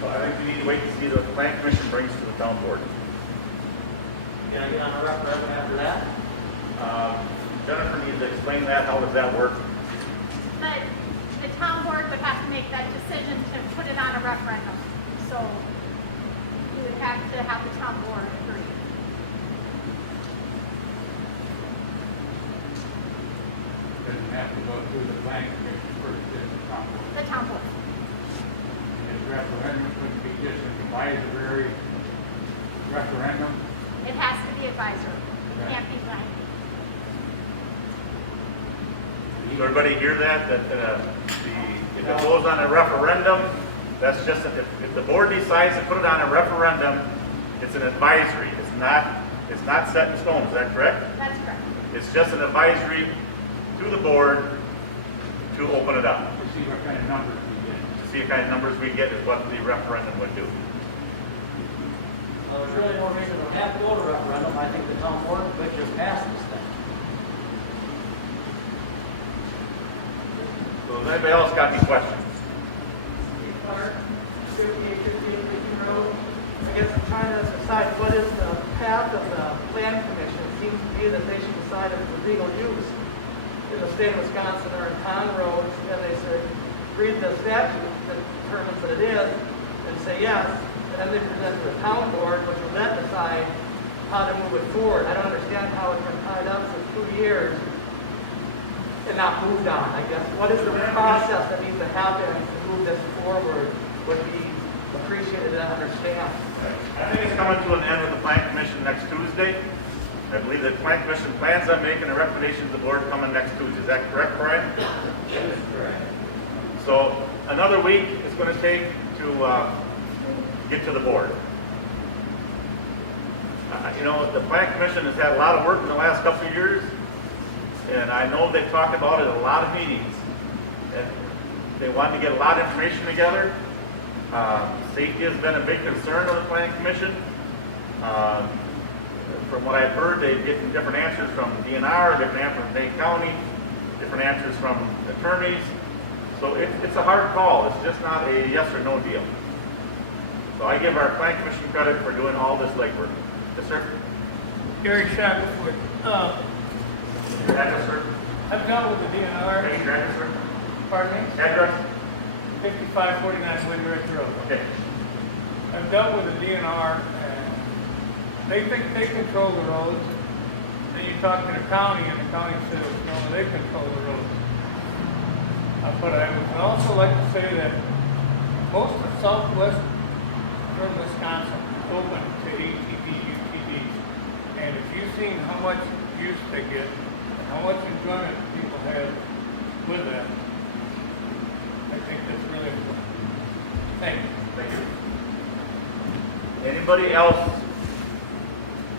So I think we need to wait to see what the Plan Commission brings to the town board. Can I get on a referendum after that? Jennifer needs to explain that. How does that work? But the town board would have to make that decision to put it on a referendum. So you would have to have the town board agree. Doesn't have to go through the Plan Commission first, just the town board. The town board. This referendum couldn't be just an advisory referendum. It has to be advisory. It can't be binding. Does everybody hear that? That if it goes on a referendum, that's just if the board decides to put it on a referendum, it's an advisory. It's not set in stone. Is that correct? That's correct. It's just an advisory to the board to open it up. To see what kind of numbers we get. To see what kind of numbers we get is what the referendum would do. There's really no reason to have to go to referendum. I think the town board could just pass this thing. So has anybody else got any questions? Steve Clark, 5858 Lincoln Road. I guess I'm trying to decide what is the path of the Plan Commission. It seems to me that they should decide if it's a legal use in the state of Wisconsin or in town roads, and they say, read the statute that determines that it is, and say yes, and then they present to the town board, which will then decide how to move it forward. I don't understand how it's been tied up for 2 years and not moved on, I guess. What is the process that needs to happen to move this forward would be appreciated and understand. I think it's coming to an end with the Plan Commission next Tuesday. I believe the Plan Commission plans on making a recommendation to the board coming next Tuesday. Is that correct, Brian? That is correct. So another week is going to take to get to the board. You know, the Plan Commission has had a lot of work in the last couple of years, and I know they've talked about it at a lot of meetings. And they wanted to get a lot of information together. Safety has been a big concern of the Plan Commission. From what I've heard, they've gotten different answers from DNR, different answers from Dane County, different answers from attorneys. So it's a hard call. It's just not a yes or no deal. So I give our Plan Commission credit for doing all this legwork. Yes, sir. Gary Shackelford. Your address, sir? I've dealt with the DNR. Okay, your address, sir? Pardon me? Address? 5549 Woodridge Road. Okay. I've dealt with the DNR, and they think they control the roads. Then you talk to the county, and the county says, no, they control the roads. But I would also like to say that most of southwest from Wisconsin is open to ATV, UTVs. And if you've seen how much use they get, and how much enjoyment people have with that, I think that's really important. Thank you. Thank you. Anybody else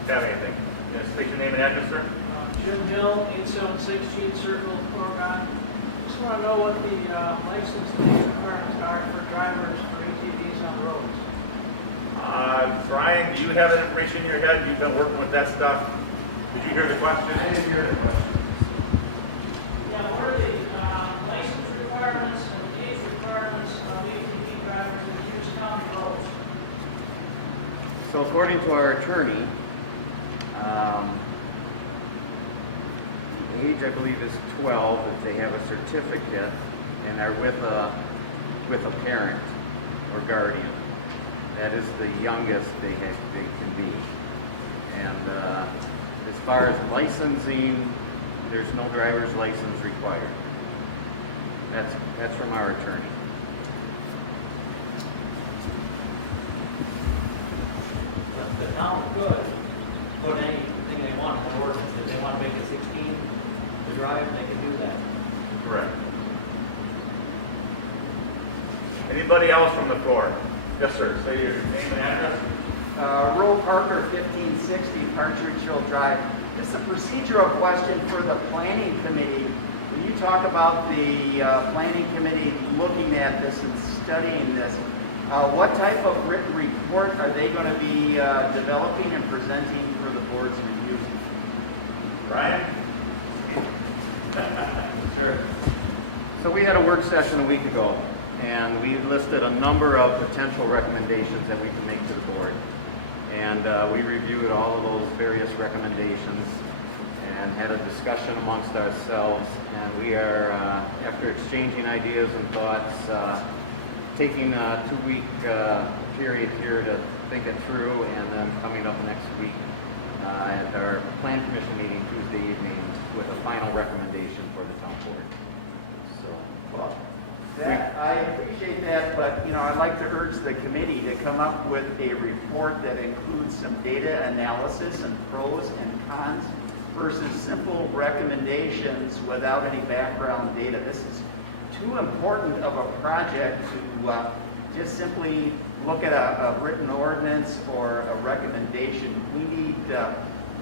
have anything? Yes, state your name and address, sir. Jim Hill, 876 Gene Circle, Oregon. Just want to know what the license requirements are for drivers for ATVs on the roads. Brian, do you have that information in your head? You've been working with that stuff. Did you hear the question? I didn't hear the question. Yeah, what are the license requirements and age requirements of ATV drivers that use county roads? So according to our attorney, the age I believe is 12 if they have a certificate and are with a parent or guardian. That is the youngest they can be. And as far as licensing, there's no driver's license required. That's from our attorney. The town could put anything they want in the ordinance. If they want to make it 16 to drive, they can do that. Correct. Anybody else from the floor? Yes, sir. Say your name and address. Roe Parker, 1560 Partridge Hill Drive. This is a procedural question for the planning committee. When you talk about the planning committee looking at this and studying this, what type of written report are they going to be developing and presenting for the board's review? Brian? Sure. So we had a work session a week ago, and we listed a number of potential recommendations that we can make to the board. And we reviewed all of those various recommendations and had a discussion amongst ourselves. And we are, after exchanging ideas and thoughts, taking a 2-week period here to think it through, and then coming up next week at our Plan Commission meeting Tuesday evening with a final recommendation for the town board. So, Well, I appreciate that, but I'd like to urge the committee to come up with a report that includes some data analysis and pros and cons versus simple recommendations without any background data. This is too important of a project to just simply look at a written ordinance or a recommendation. We need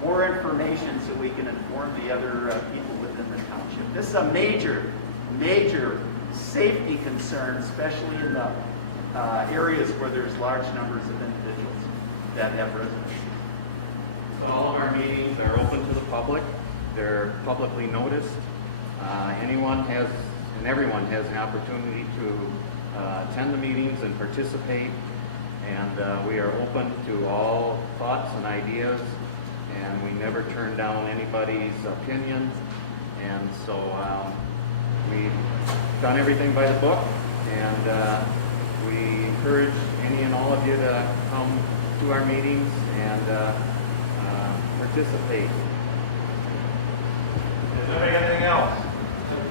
more information so we can inform the other people within the township. This is a major safety concern, especially in the areas where there's large numbers of individuals that have residents. So all of our meetings are open to the public. They're publicly noticed. Everyone has an opportunity to attend the meetings and participate. And we are open to all thoughts and ideas, and we never turn down anybody's opinion. And so we've done everything by the book, and we encourage any and all of you to come to our meetings and participate. Is there anything else?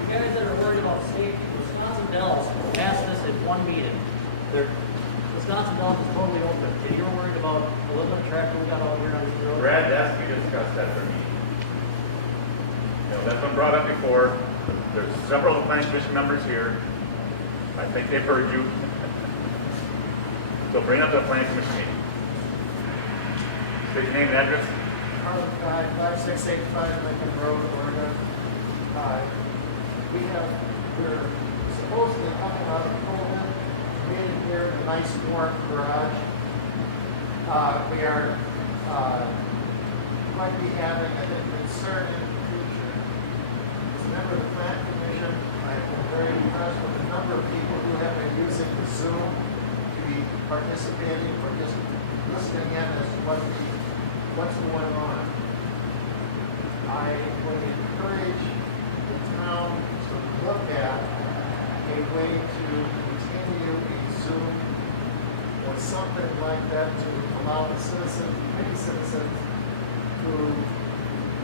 You guys that are worried about safety, Wisconsin Dells passed this at one meeting. Wisconsin Dells is totally open. If you're worried about a little bit of traffic we got out here on the road. Brad Deskey discussed that for me. That's been brought up before. There's several planning commission members here. I think they've heard you. So bring up the planning commission meeting. State your name and address. Harlan Guy, 5685 Lincoln Road, Oregon. We're supposedly coming out of COVID, being here in a nice warm garage. We are might be having a concern in the future. As a member of the Plan Commission, I've been very impressed with the number of people who have been using the Zoom to be participating or just listening in as to what's going on. I would encourage the town to look at a way to continue a Zoom or something like that to allow the citizens, many citizens who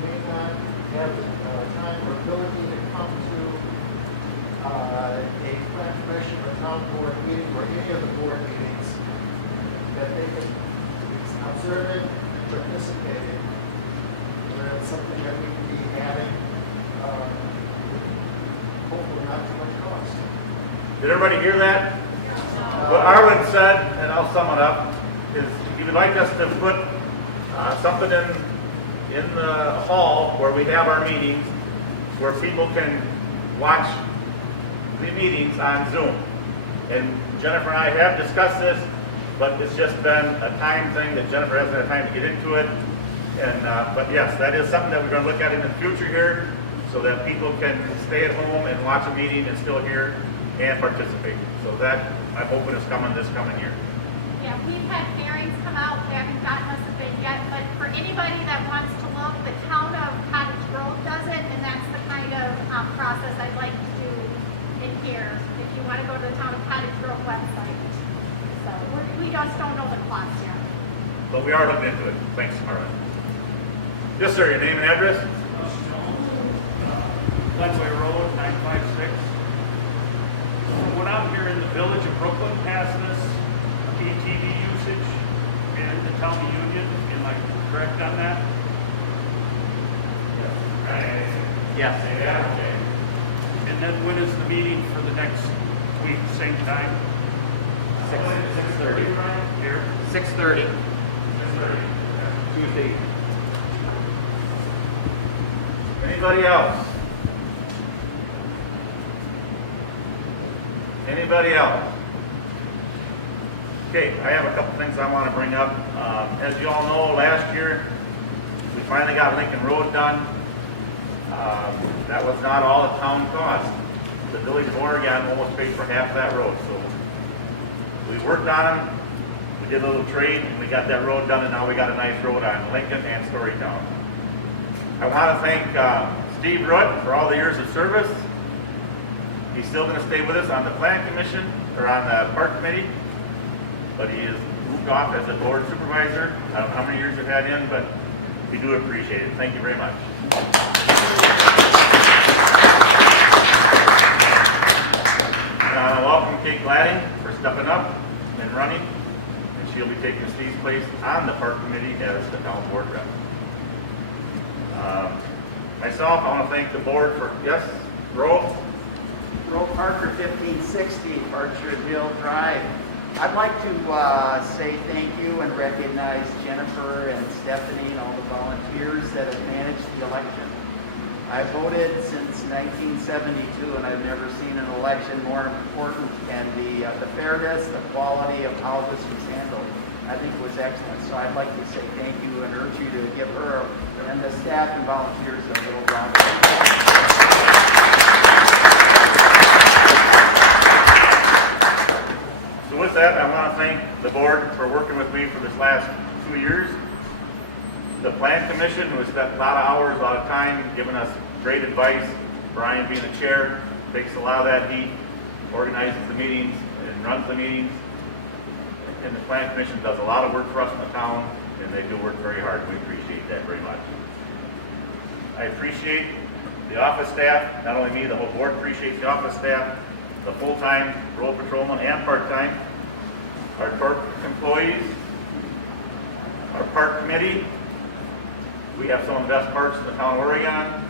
may not have time or ability to come to a plan commission or town board meeting or any of the board meetings, that they can observe it and participate in. that's something that we can be having, hopefully not too much cost. Did everybody hear that? What Arlen said, and I'll sum it up, is he would like us to put something in the hall where we have our meetings, where people can watch the meetings on Zoom. And Jennifer and I have discussed this, but it's just been a time thing that Jennifer hasn't had time to get into it. And but yes, that is something that we're going to look at in the future here, so that people can stay at home and watch a meeting and still hear and participate. So that I'm hoping is coming this coming year. Yeah, we've had hearings come out, they haven't gotten us a bid yet, but for anybody that wants to look, the town of Cottage Grove does it, and that's the kind of process I'd like to do in here, if you want to go to the town of Cottage Grove website. So we just don't know the cost yet. But we are looking into it. Thanks, Arlen. Yes, sir. Your name and address? Glenway Road, 956. When I'm here in the village of Brooklyn, past this ATV usage in the county union, am I correct on that? Yes. Yeah, okay. And then when is the meeting for the next week, same time? 6:30. Here? 6:30. 6:30. Tuesday. Anybody else? Anybody else? Okay, I have a couple things I want to bring up. As you all know, last year we finally got Lincoln Road done. That was not all the town cost. The village of Oregon almost paid for half of that road. So we worked on them. We did a little trade, and we got that road done, and now we got a nice road on Lincoln and Storytown. I want to thank Steve Root for all the years of service. He's still going to stay with us on the Plan Commission, or on the Park Committee, but he is moved off as a board supervisor. I don't know how many years you've had in, but we do appreciate it. Thank you very much. Welcome Kate Gladding for stepping up and running, and she'll be taking Steve's place on the Park Committee as the town board rep. Myself, I want to thank the board for, yes, Roe? Roe Parker, 1560 Archer Hill Drive. I'd like to say thank you and recognize Jennifer and Stephanie and all the volunteers that have managed the election. I voted since 1972, and I've never seen an election more important, and the fairness, the quality of how this was handled, I think was excellent. So I'd like to say thank you and urge you to give her and the staff and volunteers a little round of applause. So with that, I want to thank the board for working with me for this last 2 years. The Plan Commission, who has spent a lot of hours, a lot of time, giving us great advice. Brian being the chair, takes a lot of that heat, organizes the meetings and runs the meetings. And the Plan Commission does a lot of work for us in the town, and they do work very hard. We appreciate that very much. I appreciate the office staff, not only me, the whole board appreciates the office staff, the full-time road patrolman and part-time, our park employees, our park committee. We have some of the best parks in the town of Oregon,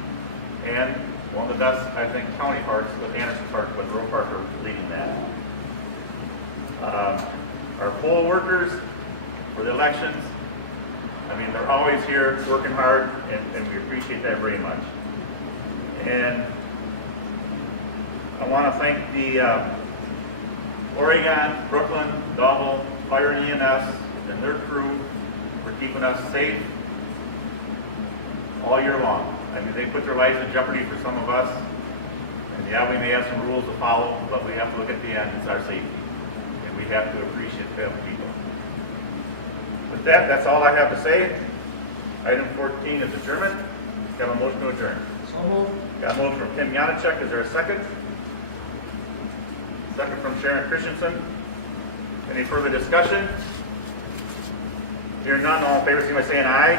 and one of the best, I think, county parks with Anderson Park, with Roe Parker leading that. Our poll workers for the elections, I mean, they're always here working hard, and we appreciate that very much. And I want to thank the Oregon, Brooklyn, Double, Fire and EMS, and their crew for keeping us safe all year long. I mean, they put their lives in jeopardy for some of us, and yeah, we may have some rules to follow, but we have to look at the end, it's our safety, and we have to appreciate them people. With that, that's all I have to say. Item 14 is adjournment. Got a motion to adjourn. So moved. Got a motion from Kim Janacek. Is there a second? Second from Sharon Christensen. Any further discussion? Hearing none, all in favor, signify by saying aye.